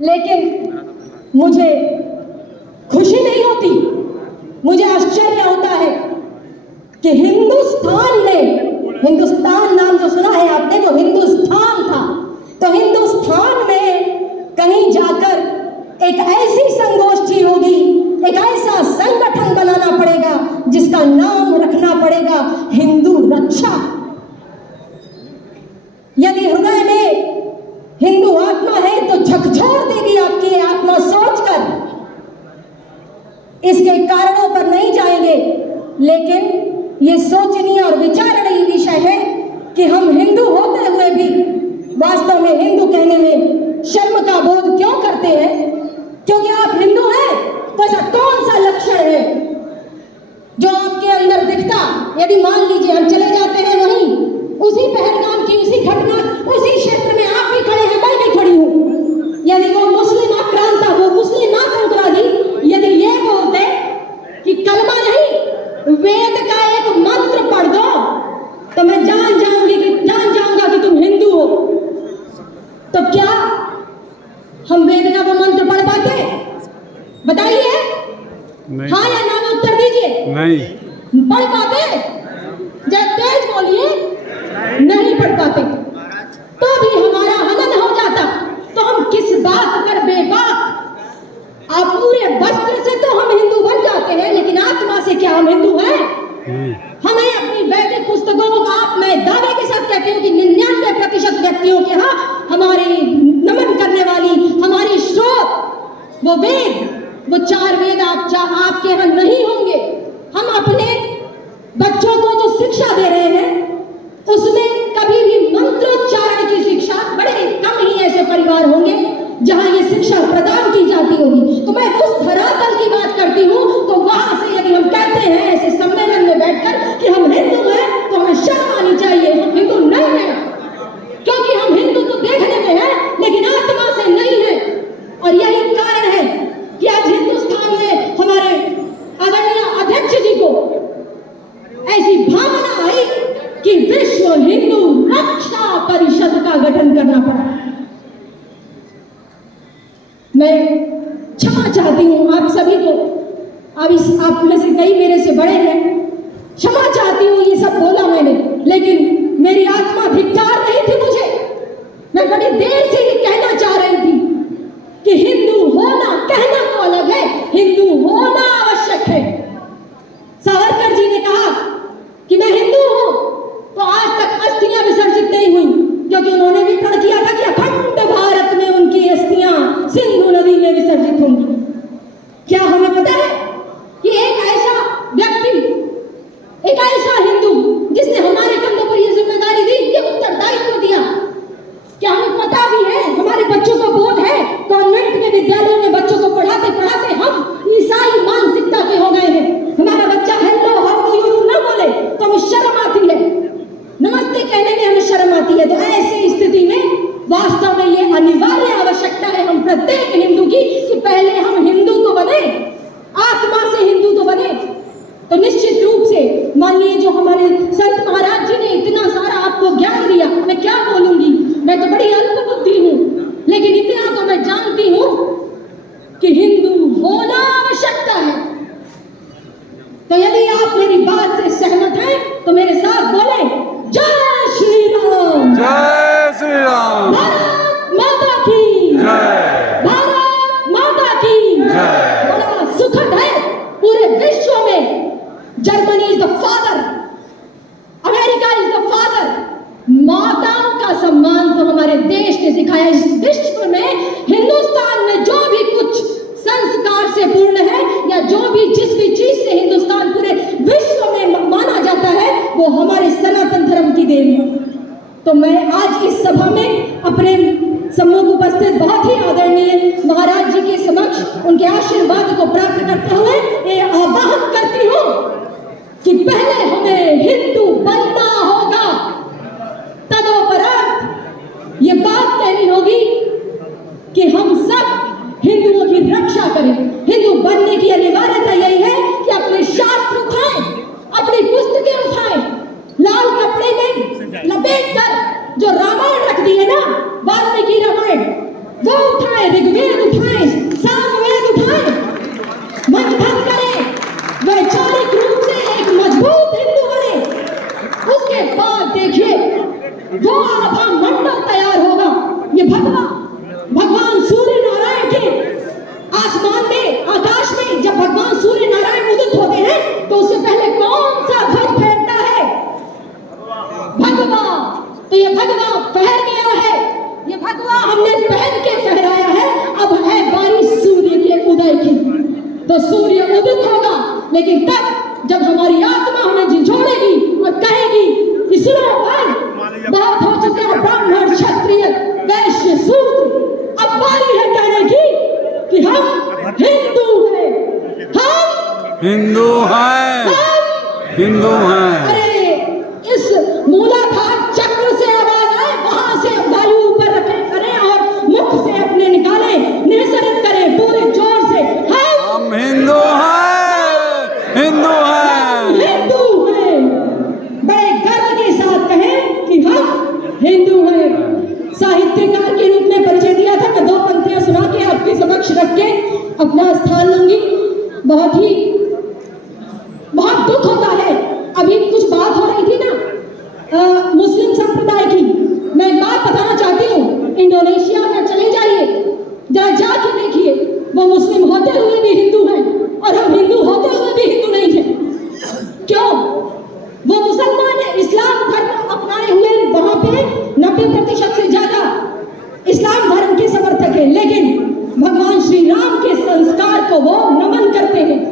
लेकिन मुझे खुशी नहीं होती, मुझे आश्चर्य होता है कि हिंदुस्तान नाम जो सुना है आपने वो हिंदुस्तान था, तो हिंदुस्तान में कहीं जाकर एक ऐसी संगोष्ठी होगी, एक ऐसा संगठन बनाना पड़ेगा जिसका नाम रखना पड़ेगा हिंदू रक्षा। यदि हृदय में हिंदू आत्मा है तो झकझोर देगी आपकी आत्मा सोचकर। इसके कारणों पर नहीं जाएंगे, लेकिन ये सोचनीय और विचारणीय विषय है कि हम हिंदू होते हुए भी वास्तव में हिंदू कहने में शर्म का बोध क्यों करते हैं। क्योंकि आप हिंदू हैं तो ऐसा कौन सा लक्षण है जो आपके अंदर दिखता। यदि मान लीजिए हम चले जाते हैं वहीं उसी पहलगाम की उसी घटना उसी क्षेत्र में आप भी खड़े हैं, मैं भी खड़ी हूं, यदि वो मुस्लिम आक्रांता वो मुस्लिम आतंकवादी यदि ये बोलते कि कलमा नहीं वेद का एक मंत्र पढ़ दो तो मैं जान जाऊंगा कि तुम हिंदू हो, तो क्या हम वेद का वो मंत्र पढ़ पाते? बताइए, हाँ या ना में उत्तर दीजिए। नहीं पढ़ पाते? जब तेज बोलिए, नहीं पढ़ पाते। तो भी हमारा हनन हो जाता, तो हम किस बात पर बेबाक। आप पूरे वस्त्र से तो हम हिंदू बन जाते हैं, लेकिन आत्मा से क्या हम हिंदू हैं? हमें अपनी वैदिक पुस्तकों को आप मैं दावे के साथ कहती हूँ कि 99% व्यक्तियों के यहाँ हमारी नमन करने वाली हमारी स्रोत वो वेद, वो 4 वेद आपके यहाँ नहीं होंगे। हम अपने बच्चों को जो शिक्षा दे रहे हैं उसमें कभी भी मंत्रोच्चारण की शिक्षा, बड़े कम ही ऐसे परिवार होंगे जहां ये शिक्षा प्रदान की जाती होगी। तो मैं उस धरातल की बात करती हूँ, तो वहां से यदि हम कहते हैं ऐसे सम्मेलन में बैठकर कि हम हिंदू हैं तो हमें शर्म आनी चाहिए। हम हिंदू नहीं हैं, क्योंकि हम हिंदू तो देखने में हैं लेकिन आत्मा से नहीं है। और यही कारण है कि आज हिंदुस्तान में हमारे आदरणीय अध्यक्ष जी को ऐसी भावना आई कि विश्व हिंदू रक्षा परिषद का गठन करना पड़ा। मैं क्षमा चाहती हूं आप सभी को, आप में से कई मेरे से बड़े हैं, क्षमा चाहती हूं ये सब बोला मैंने, लेकिन मेरी आत्मा धिक्कार नहीं थी मुझे। मैं बड़ी देर से ये कहना चाह रही थी कि हिंदू होना, कहना तो अलग है, हिंदू होना आवश्यक है। सावरकर जी ने कहा कि मैं हिंदू हूं, तो आज तक अस्थियां विसर्जित नहीं हुई, क्योंकि उन्होंने भी प्रण किया था कि अखंड भारत में उनकी अस्थियां सिंधु नदी में विसर्जित होंगी। क्या हमें पता है कि एक ऐसा व्यक्ति, एक ऐसा हिंदू जिसने हमारे कंधों पर यह जिम्मेदारी दी, ये उत्तरदायित्व दिया, क्या हमें पता भी है? हमारे बच्चों को बोध है? कॉन्वेंट के विद्यालयों में बच्चों को पढ़ाते पढ़ाते हम ईसाई मानसिकता के हो गए हैं। हमारा बच्चा हेलो हाउ डू यू ना बोले तो हमें शर्म आती है, नमस्ते कहने में हमें शर्म आती है। तो ऐसी स्थिति में वास्तव में ये अनिवार्य आवश्यकता है हम प्रत्येक हिंदू की कि पहले हम हिंदू तो बने, आत्मा से हिंदू तो बने। तो निश्चित रूप से मानिए जो हमारे संत महाराज जी ने इतना सारा आपको ज्ञान दिया, मैं क्या बोलूंगी, मैं तो बड़ी अल्प बुद्धि हूं, लेकिन इतना तो मैं जानती हूं कि हिंदू होना आवश्यकता है। तो यदि आप मेरी बात से सहमत हैं तो मेरे साथ बोले जय श्री राम, जय श्री राम, भारत माता की जय, भारत माता की जय। बड़ा सुखद है पूरे विश्व में Germany is the father, America is the father. माताओं का सम्मान तो हमारे देश ने सिखाया। इस विश्व में हिंदुस्तान में जो भी कुछ संस्कार से पूर्ण है या जो भी जिस भी चीज से हिंदुस्तान पूरे विश्व में माना जाता है वो हमारे सनातन धर्म की देन है। तो मैं आज इस सभा में अपने सम्मुख उपस्थित बहुत ही आदरणीय महाराज जी के समक्ष उनके आशीर्वाद को प्राप्त करते हुए ये आह्वान करती हूँ कि पहले हमें हिंदू बनना होगा, तदोपरांत ये बात कहनी होगी कि हम सब हिंदुओं की रक्षा करें। हिंदू बनने की अनिवार्यता यही है कि अपने शास्त्र उठाएं, अपनी पुस्तकें उठाएं, लाल कपड़े में लपेट कर जो रामायण रख दी है ना, वाल्मीकि रामायण, वो उठाएं, ऋग्वेद तो सूर्य उदित होगा, लेकिन तब जब हमारी आत्मा हमें झिझोड़ेगी और कहेगी कि सुनो भाई, बहुत हो चुके हैं ब्राह्मण, क्षत्रिय, वैश्य, शूद्र, अब बारी है कहने की कि हम हिंदू हैं, हम हिंदू हैं, हिंदू हैं। अरे इस मूलाधार चक्र से आवाज आए, वहां से वायु ऊपर रखे करें और मुख से अपने निकाले, निःसरित करें पूरे जोर से, हम हिंदू हैं, हिंदू हैं, हिंदू हैं। बड़े गर्व के साथ कहें कि हम हिंदू हैं। साहित्यकार के रूप में परिचय दिया था, मैं 2 पंक्तियां सुना के आपके समक्ष रख के अपना स्थान लूंगी। बहुत दुख होता है। अभी कुछ बात हो रही थी ना मुस्लिम संप्रदाय की, मैं एक बात बताना चाहती हूँ। इंडोनेशिया में चले जाइए, जरा जाके देखिए, वो मुस्लिम होते हुए भी हिंदू हैं और हम हिंदू होते हुए भी हिंदू नहीं हैं। क्यों? वो मुसलमान है, इस्लाम धर्म अपनाए हुए वहां पे 90% से ज्यादा इस्लाम धर्म के समर्थक है, लेकिन भगवान श्री राम के संस्कार को वो नमन करते हैं।